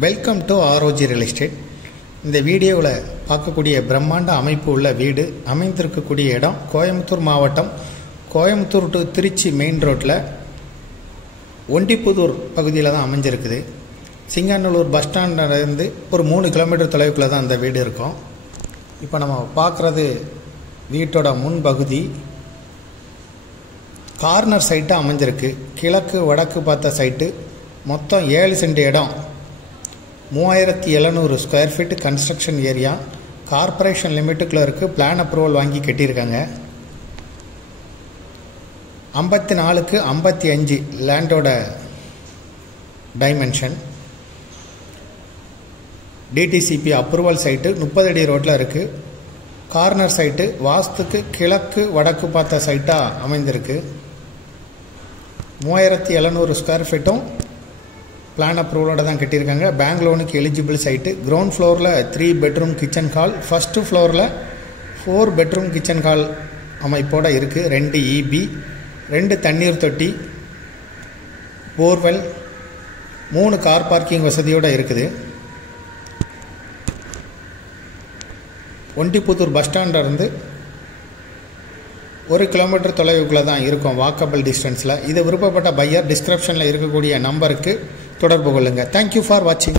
Welcome to ROG real estate. இந்த வீடியோவில் பார்க்கக்கூடிய பிரம்மாண்ட அமைப்பு உள்ள வீடு அமைந்திருக்கக்கூடிய இடம் கோயம்புத்தூர் மாவட்டம், கோயம்புத்தூர் டு திருச்சி மெயின் ரோட்டில் ஒண்டிப்புதூர் பகுதியில் தான் அமைஞ்சிருக்குது. சிங்காநல்லூர் பஸ் ஸ்டாண்டிலிருந்து ஒரு 3 கிலோமீட்டர் தொலைவுக்குள்ளே தான் அந்த வீடு இருக்கும். இப்போ நம்ம பார்க்குறது வீட்டோட முன்பகுதி. கார்னர் சைட்டு அமைஞ்சிருக்கு. கிழக்கு வடக்கு பார்த்த சைட்டு. மொத்தம் 7 சென்ட் இடம், 3700 square feet construction area. Corporation லிமிட்டுக்குள்ளே இருக்குது. பிளான் அப்ரூவல் வாங்கி கட்டியிருக்காங்க. 54க்கு 55 லேண்டோட டைமென்ஷன். டிடிசிபி அப்ரூவல் சைட்டு 30 அடி ரோட்டில் இருக்குது. கார்னர் சைட்டு வாஸ்துக்கு கிழக்கு வடக்கு பார்த்த சைட்டாக அமைந்திருக்கு. 3700 ஸ்கொயர் ஃபீட்டும் பிளான் அப்ரூவலோட தான் கட்டியிருக்காங்க. பேங்க் லோனுக்கு எலிஜிபிள் சைட்டு. கிரவுண்ட் ஃப்ளோரில் 3 பெட்ரூம் கிச்சன் ஹால், ஃபஸ்ட்டு ஃப்ளோரில் 4 பெட்ரூம் கிச்சன் ஹால் அமைப்போடு இருக்குது. 2 EB, 2 தண்ணீர் தொட்டி, போர்வெல், 3 கார் பார்க்கிங் வசதியோடு இருக்குது. ஒண்டிப்புதூர் பஸ் ஸ்டாண்டிலிருந்து 1 கிலோமீட்டர் தொலைவுக்குள்ளே தான் இருக்கும், வாக்கபிள் டிஸ்டன்ஸில். இது விருப்பப்பட்ட பையர் டிஸ்கிரிப்ஷனில் இருக்கக்கூடிய நம்பருக்கு தொடர்பு கொள்ளுங்கள். தேங்க்யூ ஃபார் வாட்சிங்.